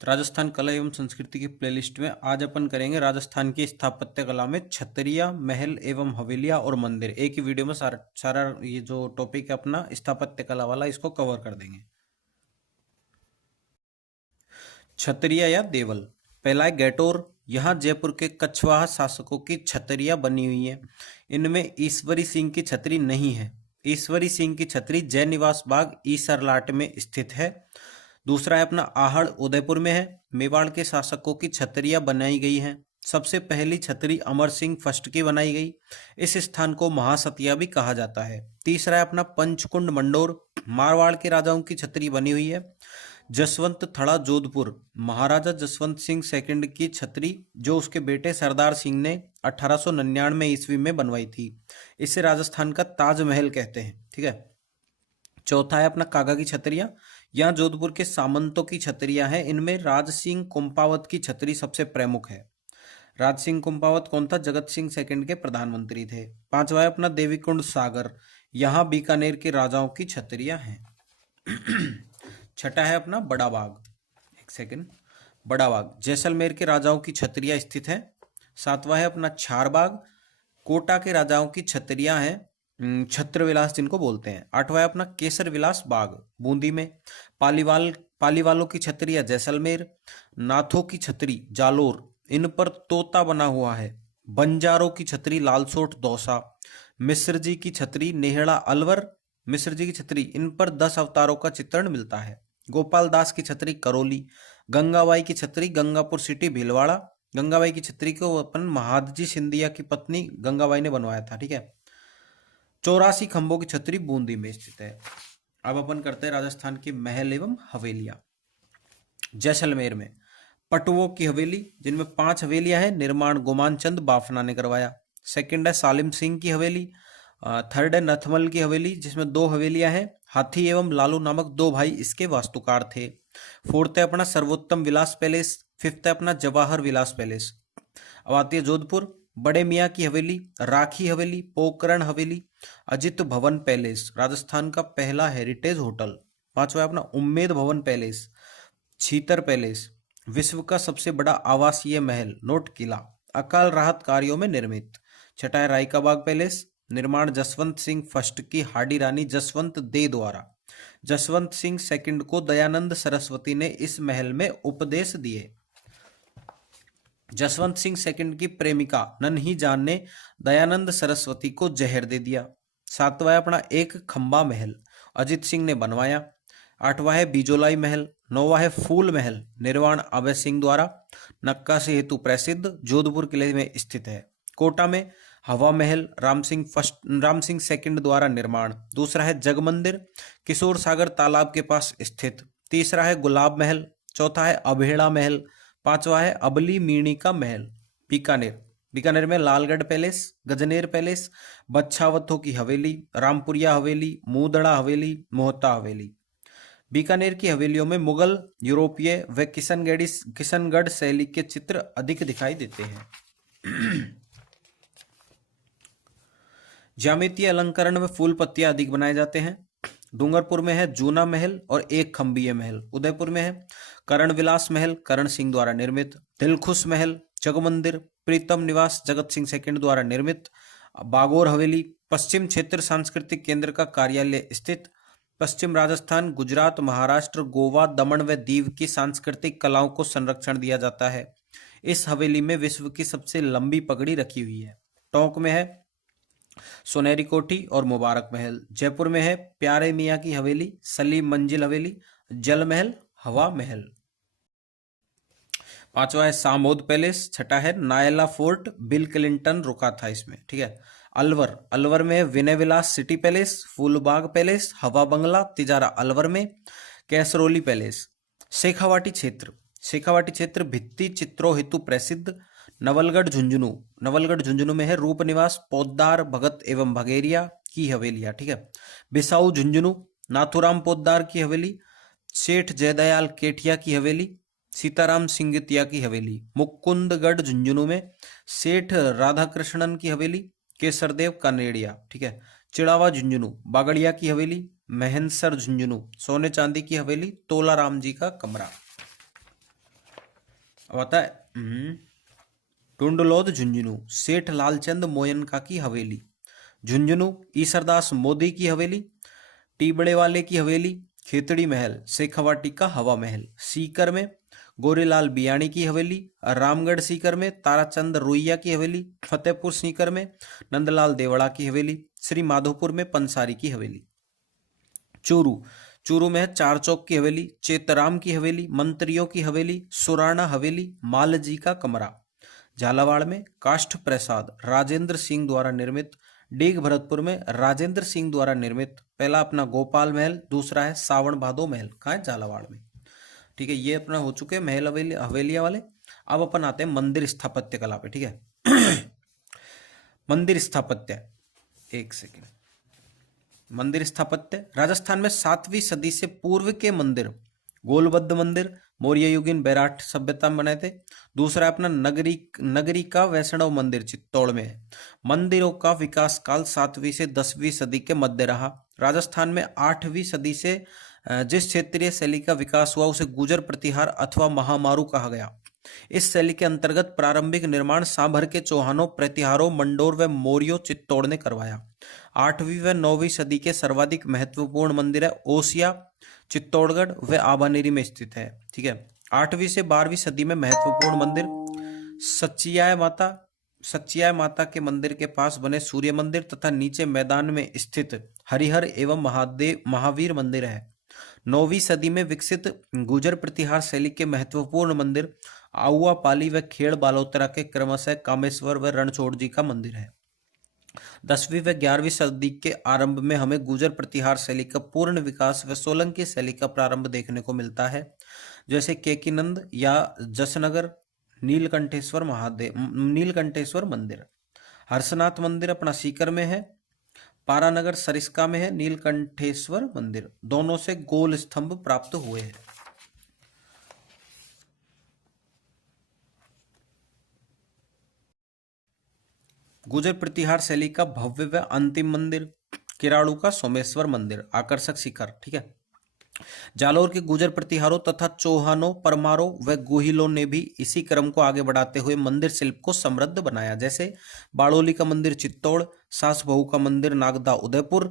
तो राजस्थान कला एवं संस्कृति की प्लेलिस्ट में आज अपन करेंगे राजस्थान की स्थापत्य कला में छतरिया, महल एवं हवेलियां और मंदिर। एक ही वीडियो में सारा सारा ये जो टॉपिक है अपना स्थापत्य कला वाला, इसको कवर कर देंगे। छतरिया या देवल। पहला है गैटोर। यहाँ जयपुर के कछवाहा शासकों की छतरियां बनी हुई है। इनमें ईश्वरी सिंह की छतरी नहीं है। ईश्वरी सिंह की छतरी जय निवास बाग ईसरलाट में स्थित है। दूसरा है अपना आहड़, उदयपुर में है। मेवाड़ के शासकों की छतरियां बनाई गई हैं। सबसे पहली छतरी अमर सिंह फर्स्ट की बनाई गई। इस स्थान को महासतिया भी कहा जाता है। तीसरा है अपना पंचकुंड मंडोर, मारवाड़ के राजाओं की छतरी बनी हुई है। जसवंत थड़ा, जोधपुर, महाराजा जसवंत सिंह सेकंड की छतरी जो उसके बेटे सरदार सिंह ने 1899 ईस्वी में बनवाई थी। इसे राजस्थान का ताजमहल कहते हैं। ठीक है। चौथा है अपना कागा की छतरियां। यहाँ जोधपुर के सामंतों की छतरियां हैं। इनमें राज सिंह कुंपावत की छतरी सबसे प्रमुख है। राज सिंह कुंपावत कौन था? जगत सिंह सेकंड के प्रधानमंत्री थे। पांचवा है अपना देवीकुंड सागर। यहाँ बीकानेर के राजाओं की छतरियां हैं। छठा है अपना बड़ा बाग। एक सेकंड। बड़ा बाग जैसलमेर के राजाओं की छतरियां स्थित है। सातवां है अपना छारबाग, कोटा के राजाओं की छतरियां हैं, छत्र विलास जिनको बोलते हैं। आठवां है अपना केसर विलास बाग, बूंदी में। पालीवालों की छतरी है जैसलमेर। नाथों की छतरी जालोर, इन पर तोता बना हुआ है। बंजारों की छतरी लालसोट दौसा। मिश्र जी की छतरी नेहड़ा अलवर। मिश्र जी की छतरी, इन पर 10 अवतारों का चित्रण मिलता है। गोपाल दास की छतरी करौली। गंगाबाई की छतरी गंगापुर सिटी भीलवाड़ा। गंगाबाई की छतरी को अपन महादजी सिंधिया की पत्नी गंगाबाई ने बनवाया था। ठीक है। 84 खंभों की छतरी बूंदी में स्थित है। अब अपन करते हैं राजस्थान की महल एवं हवेलियां। जैसलमेर में पटुओं की हवेली, जिनमें 5 हवेलियां हैं। निर्माण गुमान चंद बाफना ने करवाया। सेकंड है सालिम सिंह की हवेली। थर्ड है नथमल की हवेली, जिसमें 2 हवेलियां हैं। हाथी एवं लालू नामक 2 भाई इसके वास्तुकार थे। फोर्थ है अपना सर्वोत्तम विलास पैलेस। फिफ्थ है अपना जवाहर विलास पैलेस। अब आती है जोधपुर। बड़े मियाँ की हवेली, राखी हवेली, पोकरण हवेली, अजित भवन पैलेस, राजस्थान का पहला हेरिटेज होटल। पांचवा है अपना उम्मेद भवन पैलेस, छीतर पैलेस, विश्व का सबसे बड़ा आवासीय महल, नोट किला, अकाल राहत कार्यों में निर्मित। छठा है राय का बाग पैलेस। निर्माण जसवंत सिंह फर्स्ट की हाडी रानी जसवंत दे द्वारा। जसवंत सिंह सेकंड को दयानंद सरस्वती ने इस महल में उपदेश दिए। जसवंत सिंह सेकंड की प्रेमिका नन्ही जान ने दयानंद सरस्वती को जहर दे दिया। सातवां है अपना एक खंबा महल, अजित सिंह ने बनवाया। आठवां है बिजोलाई महल। नौवां है फूल महल, निर्माण अभय सिंह द्वारा, नक्काशी हेतु प्रसिद्ध, जोधपुर किले में स्थित है। कोटा में हवा महल, राम सिंह सेकंड द्वारा निर्माण। दूसरा है जग मंदिर, किशोर सागर तालाब के पास स्थित। तीसरा है गुलाब महल। चौथा है अभेड़ा महल। पांचवा है अबली मीणी का महल, बीकानेर। बीकानेर में लालगढ़ पैलेस, गजनेर पैलेस, बच्छावतों की हवेली, रामपुरिया हवेली, मूदड़ा हवेली, मोहता हवेली। बीकानेर की हवेलियों में मुगल, यूरोपीय व किशनगढ़ शैली के चित्र अधिक दिखाई देते हैं। ज्यामितीय अलंकरण में फूल पत्तियां अधिक बनाए जाते हैं। डूंगरपुर में है जूना महल और एक खंबीय महल। उदयपुर में है करण विलास महल, करण सिंह द्वारा निर्मित। दिलखुश महल, जगमंदिर, प्रीतम निवास, जगत सिंह सेकंड द्वारा निर्मित। बागोर हवेली, पश्चिम क्षेत्र सांस्कृतिक केंद्र का कार्यालय स्थित। पश्चिम राजस्थान, गुजरात, महाराष्ट्र, गोवा, दमन व दीव की सांस्कृतिक कलाओं को संरक्षण दिया जाता है। इस हवेली में विश्व की सबसे लंबी पगड़ी रखी हुई है। टोंक में है सोनेरी कोठी और मुबारक महल। जयपुर में है प्यारे मियाँ की हवेली, सलीम मंजिल हवेली, जल महल, हवा महल। पांचवा है सामोद पैलेस। छठा है नायला फोर्ट, बिल क्लिंटन रुका था इसमें। ठीक है। अलवर में है विनय विलास सिटी पैलेस, फूलबाग पैलेस, हवा बंगला, तिजारा अलवर में, कैसरोली पैलेस। शेखावाटी क्षेत्र भित्ति चित्रों हेतु प्रसिद्ध। नवलगढ़ झुंझुनू में है रूप निवास, पोद्दार, भगत एवं भगेरिया की हवेलियां। ठीक है। बिसाऊ झुंझुनू, नाथुराम पोद्दार की हवेली, सेठ जयदयाल केठिया की हवेली, सीताराम सिंगतिया की हवेली। मुकुंदगढ़ झुंझुनू में सेठ राधाकृष्णन की हवेली, केसरदेव कानेड़िया। ठीक है। चिड़ावा झुंझुनू, बागड़िया की हवेली, महेंसर झुंझुनू, सोने चांदी की हवेली, तोलाराम जी का कमरा। अब आता है टुंडलोद झुंझुनू, सेठ लालचंद मोयनका की हवेली। झुंझुनू ईसरदास मोदी की हवेली। टीबड़े वाले की हवेली, खेतड़ी महल, शेखावाटी का हवा महल। सीकर में गोरेलाल बियाणी की हवेली। रामगढ़ सीकर में ताराचंद रोइया की हवेली। फतेहपुर सीकर में नंदलाल देवड़ा की हवेली। श्री माधोपुर में पंसारी की हवेली। चूरू, चूरू में है चार चौक की हवेली, चेतराम की हवेली, मंत्रियों की हवेली, सुराणा हवेली, मालजी का कमरा। झालावाड़ में काष्ठ प्रसाद राजेंद्र सिंह द्वारा निर्मित। डीग भरतपुर में राजेंद्र सिंह द्वारा निर्मित। पहला अपना गोपाल महल, दूसरा है सावन भादो महल। कहाँ है? झालावाड़ में। ठीक है, ये अपना हो चुके महल हवेलियां वाले। अब अपन आते हैं मंदिर स्थापत्य कला पे। ठीक है मंदिर स्थापत्य, एक सेकेंड। मंदिर स्थापत्य राजस्थान में 7वीं सदी से पूर्व के मंदिर, गोलबद्ध मंदिर मौर्य युगीन बैराठ सभ्यता में बनाए थे। दूसरा अपना नगरी का वैष्णव मंदिर चित्तौड़ में है। मंदिरों का विकास काल 7वीं से 10वीं सदी के मध्य रहा। राजस्थान में 8वीं सदी से जिस क्षेत्रीय शैली का विकास हुआ उसे गुजर प्रतिहार अथवा महामारू कहा गया। इस शैली के अंतर्गत प्रारंभिक निर्माण सांभर के चौहानों, प्रतिहारों, मंडोर व मौर्यों चित्तौड़ ने करवाया। 8वीं व 9वीं सदी के सर्वाधिक महत्वपूर्ण मंदिर है ओसिया चित्तौड़गढ़ व आबानेरी में स्थित है। ठीक है, 8वीं से 12वीं सदी में महत्वपूर्ण मंदिर सच्चियाय माता के मंदिर के पास बने सूर्य मंदिर तथा नीचे मैदान में स्थित हरिहर एवं महावीर मंदिर है। 9वीं सदी में विकसित गुजर प्रतिहार शैली के महत्वपूर्ण मंदिर आउआ पाली व खेड़ बालोतरा के क्रमशः कामेश्वर व रणछोड़ जी का मंदिर है। 10वीं व 11वीं सदी के आरंभ में हमें गुजर प्रतिहार शैली का पूर्ण विकास व सोलंकी शैली का प्रारंभ देखने को मिलता है, जैसे केकीनंद या जसनगर नीलकंठेश्वर मंदिर। हर्षनाथ मंदिर अपना सीकर में है। पारानगर सरिस्का में है नीलकंठेश्वर मंदिर। दोनों से गोल स्तंभ प्राप्त हुए हैं। गुजर प्रतिहार शैली का भव्य व अंतिम मंदिर किराड़ू का सोमेश्वर मंदिर, आकर्षक शिखर। ठीक है, जालोर के गुजर प्रतिहारों तथा चौहानों, परमारों व गोहिलों ने भी इसी क्रम को आगे बढ़ाते हुए मंदिर शिल्प को समृद्ध बनाया, जैसे बाड़ोली का मंदिर चित्तौड़, सास बहू का मंदिर नागदा उदयपुर,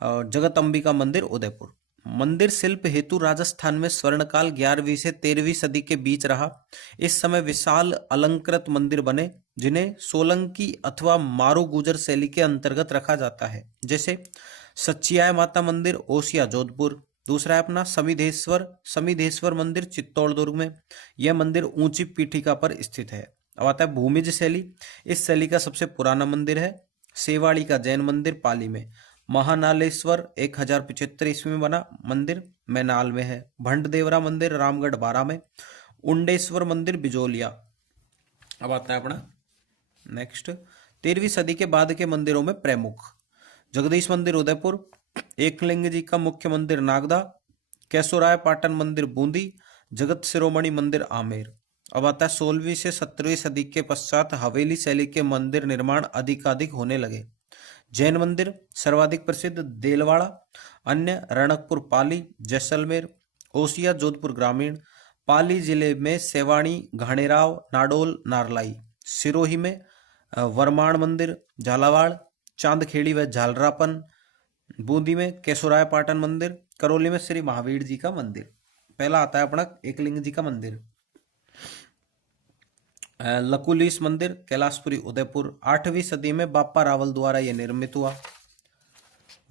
जगतअंबिका मंदिर उदयपुर। मंदिर शिल्प हेतु राजस्थान में स्वर्णकाल 11वीं से 13वीं सदी के बीच रहा। इस समय विशाल अलंकृत मंदिर बने जिन्हें सोलंकी अथवा मारू गुजर शैली के अंतर्गत रखा जाता है, जैसे सच्चियाय माता मंदिर ओसिया जोधपुर। दूसरा है अपना समिधेश्वर मंदिर चित्तौड़ दुर्ग में। यह मंदिर ऊंची पीठिका पर स्थित है। अब आता है भूमिज शैली। इस शैली का सबसे पुराना मंदिर है सेवाड़ी का जैन मंदिर पाली में। महानालेश्वर 1075 ईस्वी में बना मंदिर मैनाल में है। भंडदेवरा मंदिर रामगढ़ बारा में। उंडेश्वर मंदिर बिजोलिया। अब आता है अपना नेक्स्ट 13वीं सदी के बाद के मंदिरों में प्रमुख जगदीश मंदिर उदयपुर, एकलिंग जी का मुख्य मंदिर नागदा, केशोराय पाटन मंदिर बूंदी, जगत शिरोमणि मंदिर आमेर। अब आता है 16वीं से 17वीं सदी के पश्चात हवेली शैली के मंदिर निर्माण अधिकाधिक होने लगे। जैन मंदिर सर्वाधिक प्रसिद्ध देलवाड़ा, अन्य रणकपुर पाली, जैसलमेर, ओसिया जोधपुर ग्रामीण, पाली जिले में सेवाणी, घाणेराव, नाडोल, नारलाई, सिरोही में वरमाण मंदिर, झालावाड़, चांदखेड़ी व झालरापन, बूंदी में केशोराय पाटन मंदिर, करौली में श्री महावीर जी का मंदिर। पहला आता है अपना एकलिंग जी का मंदिर। लकुलीस मंदिर कैलाशपुरी उदयपुर, 8वीं सदी में बापा रावल द्वारा यह निर्मित हुआ।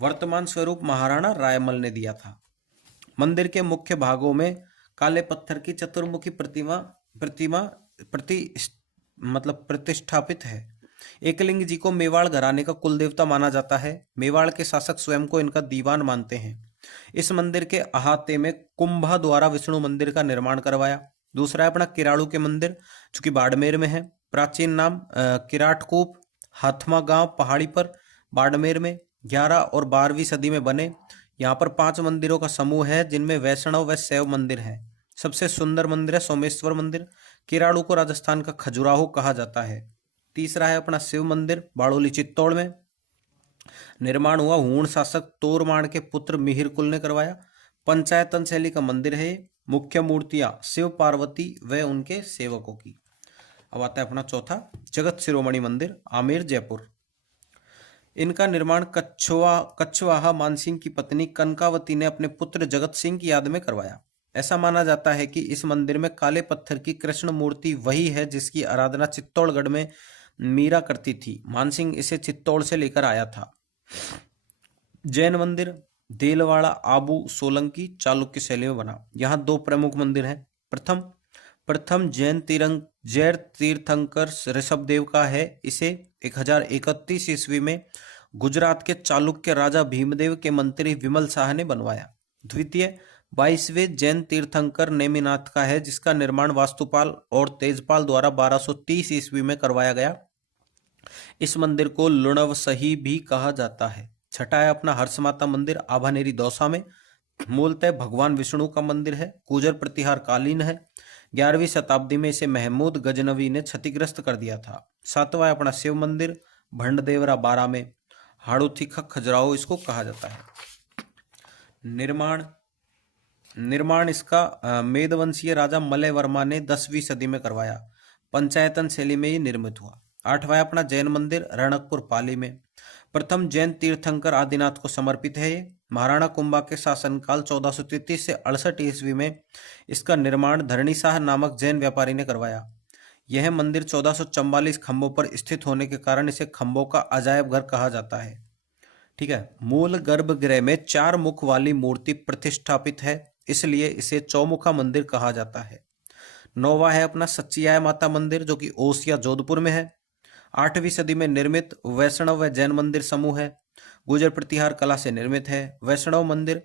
वर्तमान स्वरूप महाराणा रायमल ने दिया था। मंदिर के मुख्य भागों में काले पत्थर की चतुर्मुखी प्रतिष्ठापित है। एकलिंग जी को मेवाड़ घराने का कुल देवता माना जाता है। मेवाड़ के शासक स्वयं को इनका दीवान मानते हैं। इस मंदिर के अहाते में कुंभा द्वारा विष्णु मंदिर का निर्माण करवाया। दूसरा है अपना किराड़ू के मंदिर जो कि बाड़मेर में है। प्राचीन नाम किराटकूप, हाथमा गांव पहाड़ी पर बाड़मेर में 11 और 12वीं सदी में बने। यहाँ पर 5 मंदिरों का समूह है जिनमें वैष्णव व शैव मंदिर है। सबसे सुंदर मंदिर है सोमेश्वर मंदिर। किराड़ू को राजस्थान का खजुराहो कहा जाता है। तीसरा है अपना शिव मंदिर बाड़ोली चित्तौड़ में। निर्माण हुआ हूण शासक तोरमाण के पुत्र मिहिर कुल ने करवाया। पंचायतन शैली का मंदिर है। मुख्य मूर्तियां शिव पार्वती व उनके सेवकों की। अब आता है अपना चौथा, जगत शिरोमणि मंदिर आमेर जयपुर। इनका निर्माण कछवाहा मानसिंह की पत्नी कनकावती ने अपने पुत्र जगत सिंह की याद में करवाया। ऐसा माना जाता है कि इस मंदिर में काले पत्थर की कृष्ण मूर्ति वही है जिसकी आराधना चित्तौड़गढ़ में मीरा करती थी। मानसिंह इसे चित्तौड़ से लेकर आया था। जैन मंदिर देलवाड़ा आबू सोलंकी चालुक्य शैली में बना। यहाँ दो प्रमुख मंदिर हैं। प्रथम जैन तीर्थंकर ऋषभदेव का है। इसे 1031 ईस्वी में गुजरात के चालुक्य राजा भीमदेव के मंत्री विमल शाह ने बनवाया। द्वितीय 22वें जैन तीर्थंकर नेमिनाथ का है, जिसका निर्माण वास्तुपाल और तेजपाल द्वारा 1230 ईस्वी में करवाया गया। इस मंदिर को लुणवसही भी कहा जाता है। छठा है अपना हर्ष माता मंदिर आभानेरी दौसा में। मूलतः भगवान विष्णु का मंदिर है। गुर्जर प्रतिहार कालीन है। 11वीं शताब्दी में इसे महमूद गजनवी ने क्षतिग्रस्त कर दिया था। सातवां अपना शिव मंदिर भंडदेवरा बारा में। हाड़ूथी खजुराहो इसको कहा जाता है। निर्माण इसका मेदवंशीय राजा मलय वर्मा ने 10वीं सदी में करवाया। पंचायतन शैली में ये निर्मित हुआ। आठवां अपना जैन मंदिर रणकपुर पाली में। प्रथम जैन तीर्थंकर आदिनाथ को समर्पित है। ये महाराणा कुंभा के शासनकाल 1433 से 68 ईस्वी में इसका निर्माण धरणीशाह नामक जैन व्यापारी ने करवाया। यह मंदिर 1444 खंभों पर स्थित होने के कारण इसे खंभों का अजायब घर कहा जाता है। ठीक है। मूल गर्भगृह में 4 मुख वाली मूर्ति प्रतिष्ठापित है, इसलिए इसे चौमुखा मंदिर कहा जाता है। 9वां है अपना सच्चियाय माता मंदिर, जो कि ओसिया जोधपुर में है। 8वीं सदी में निर्मित वैष्णव व जैन मंदिर समूह है। गुर्जर प्रतिहार कला से निर्मित है। वैष्णव मंदिर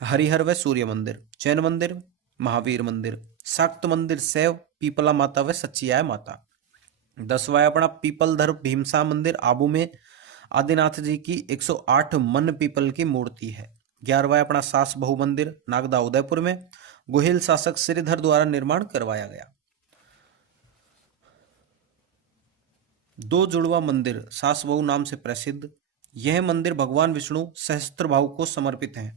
हरिहर व सूर्य मंदिर। जैन मंदिर महावीर मंदिर। शाक्त मंदिर शैव पीपला माता व सच्चियाय माता। 10वां अपना पीपलधर भीमसा मंदिर आबू में। आदिनाथ जी की 108 मन पीपल की मूर्ति है। 11वां अपना सास बहु मंदिर नागदा उदयपुर में। गुहिल शासक श्रीधर द्वारा निर्माण करवाया गया। 2 जुड़वा मंदिर सास बहु नाम से प्रसिद्ध। यह मंदिर भगवान विष्णु सहस्त्रबाहु को समर्पित है।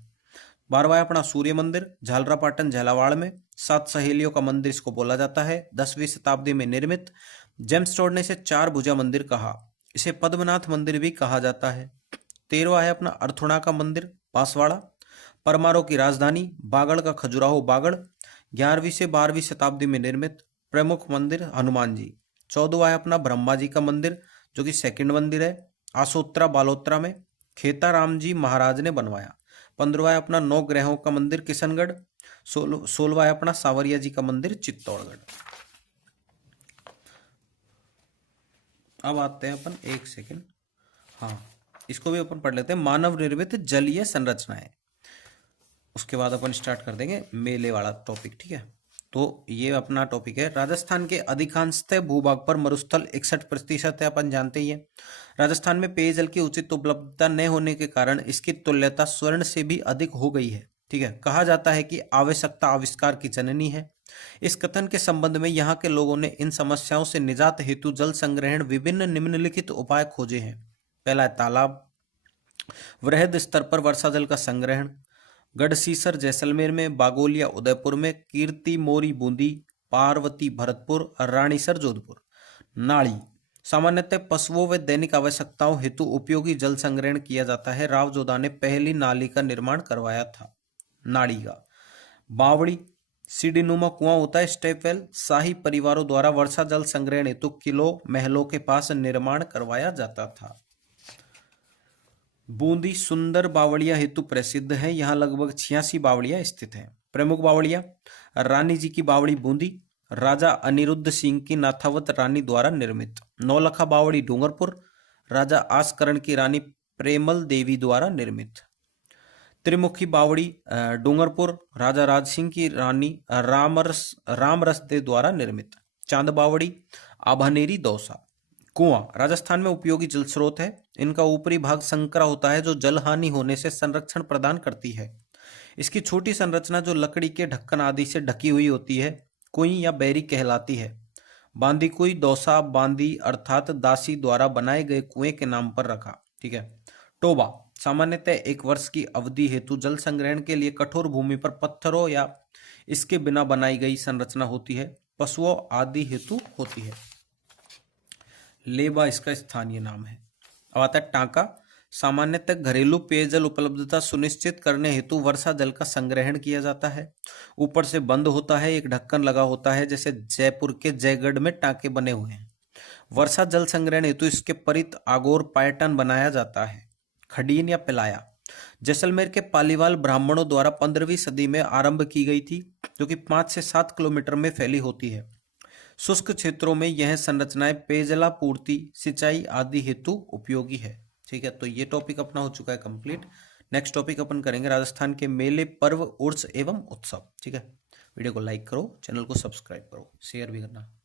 12वां अपना सूर्य मंदिर झालरापाटन झालावाड़ में। 7 सहेलियों का मंदिर इसको बोला जाता है। 10वीं शताब्दी में निर्मित। जेम्स टोड ने इसे 4 भुजा मंदिर कहा। इसे पद्मनाथ मंदिर भी कहा जाता है। 13वां है अपना अर्थुणा का मंदिर बांसवाड़ा। परमारों की राजधानी बागड़ का खजुराहो बागड़। 11वीं से 12वीं शताब्दी में निर्मित। प्रमुख मंदिर हनुमान जी। 14वां है अपना ब्रह्मा जी का मंदिर, जो कि सेकंड मंदिर है, आसोत्रा बालोत्रा में। खेताराम जी महाराज ने बनवाया। 15वां है अपना 9 ग्रहों का मंदिर किशनगढ़। 16वां है अपना सावरिया जी का मंदिर चित्तौड़गढ़। अब आते हैं अपन एक सेकंड, हाँ इसको भी अपन पढ़ लेते हैं। मानव निर्मित जलीय संरचनाएं, उसके बाद अपन स्टार्ट कर देंगे मेले वाला टॉपिक। ठीक है, तो ये अपना टॉपिक है। राजस्थान के अधिकांशतः भूभाग पर मरुस्थल 61% है, अपन जानते ही है। राजस्थान में पेयजल की उचित उपलब्धता न होने के कारण इसकी तुल्यता स्वर्ण से भी अधिक हो गई है। ठीक है, कहा जाता है कि आवश्यकता आविष्कार की जननी है। इस कथन के संबंध में यहाँ के लोगों ने इन समस्याओं से निजात हेतु जल संग्रहण विभिन्न निम्नलिखित उपाय खोजे हैं। पहला है तालाब, वृहद स्तर पर वर्षा जल का संग्रहण। गढ़सीसर जैसलमेर में, बागोलिया उदयपुर में, कीर्ति मोरी बूंदी, पार्वती भरतपुर, रानीसर जोधपुर। नाली, सामान्यतः पशुओं व दैनिक आवश्यकताओं हेतु उपयोगी जल संग्रहण किया जाता है। राव जोधा ने पहली नाली का निर्माण करवाया था। नाड़ी का बावड़ी, सीढ़ीनुमा कुआं होता है स्टेपवेल। शाही परिवारों द्वारा वर्षा जल संग्रहण हेतु किलों महलों के पास निर्माण करवाया जाता था। बूंदी सुंदर बावड़िया हेतु प्रसिद्ध है। यहाँ लगभग 86 बावड़ियां स्थित हैं। प्रमुख बावड़ियां, रानी जी की बावड़ी बूंदी, राजा अनिरुद्ध सिंह की नाथावत रानी द्वारा निर्मित। नौलखा बावड़ी डूंगरपुर, राजा आसकरण की रानी प्रेमल देवी द्वारा निर्मित। त्रिमुखी बावड़ी डूंगरपुर, राजा राज सिंह की रानी रामरस दे द्वारा निर्मित। चांद बावड़ी आभानेरी दौसा। कुआं राजस्थान में उपयोगी जल स्रोत है। इनका ऊपरी भाग संकरा होता है, जो जल हानि होने से संरक्षण प्रदान करती है। इसकी छोटी संरचना जो लकड़ी के ढक्कन आदि से ढकी हुई होती है, कुई या बैरी कहलाती है। बांदी कुई दौसा बांदी अर्थात दासी द्वारा बनाए गए कुएं के नाम पर रखा। ठीक है। टोबा सामान्यतः 1 वर्ष की अवधि हेतु जल संग्रहण के लिए कठोर भूमि पर पत्थरों या इसके बिना बनाई गई संरचना होती है, पशुओं आदि हेतु होती है। लेबा इसका स्थानीय नाम है। अब आता है टांका। सामान्यतः घरेलू पेयजल उपलब्धता सुनिश्चित करने हेतु वर्षा जल का संग्रहण किया जाता है। ऊपर से बंद होता है, एक ढक्कन लगा होता है, जैसे जयपुर के जयगढ़ में टांके बने हुए हैं। वर्षा जल संग्रहण हेतु इसके परित आगोर पायटन बनाया जाता है। खडीन या पिलाया जैसलमेर के पालीवाल ब्राह्मणों द्वारा 15वीं सदी में आरंभ की गई थी, जो कि 5 से 7 किलोमीटर में फैली होती है। शुष्क क्षेत्रों में यह संरचनाएं पेयजलापूर्ति, सिंचाई आदि हेतु उपयोगी है। ठीक है, तो ये टॉपिक अपना हो चुका है कंप्लीट। नेक्स्ट टॉपिक अपन करेंगे राजस्थान के मेले, पर्व, उर्स एवं उत्सव। ठीक है, वीडियो को लाइक करो, चैनल को सब्सक्राइब करो, शेयर भी करना।